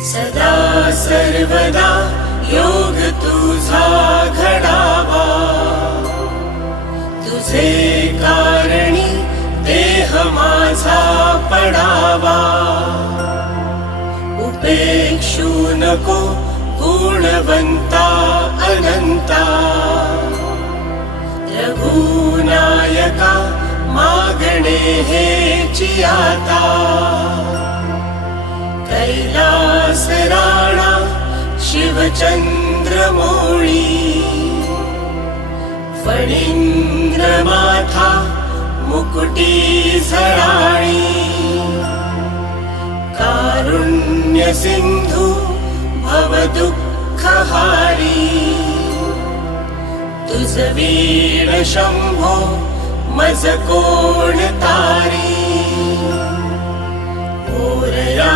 सदा सर्वदा योग तुझा घडावा, तुझे कारणी देह माझा पडावा. उपेक्षू नको गुणवंता अनंता, रघुनायका मागणे हेची आता. कैलास राणा शिवचंद्र मोळी, फणींद्र माथा मुकुटी झळाळी. कारुण्य सिंधू भव दुःख हारी, तुझ वीण शंभो मज कोण तारी. मोरया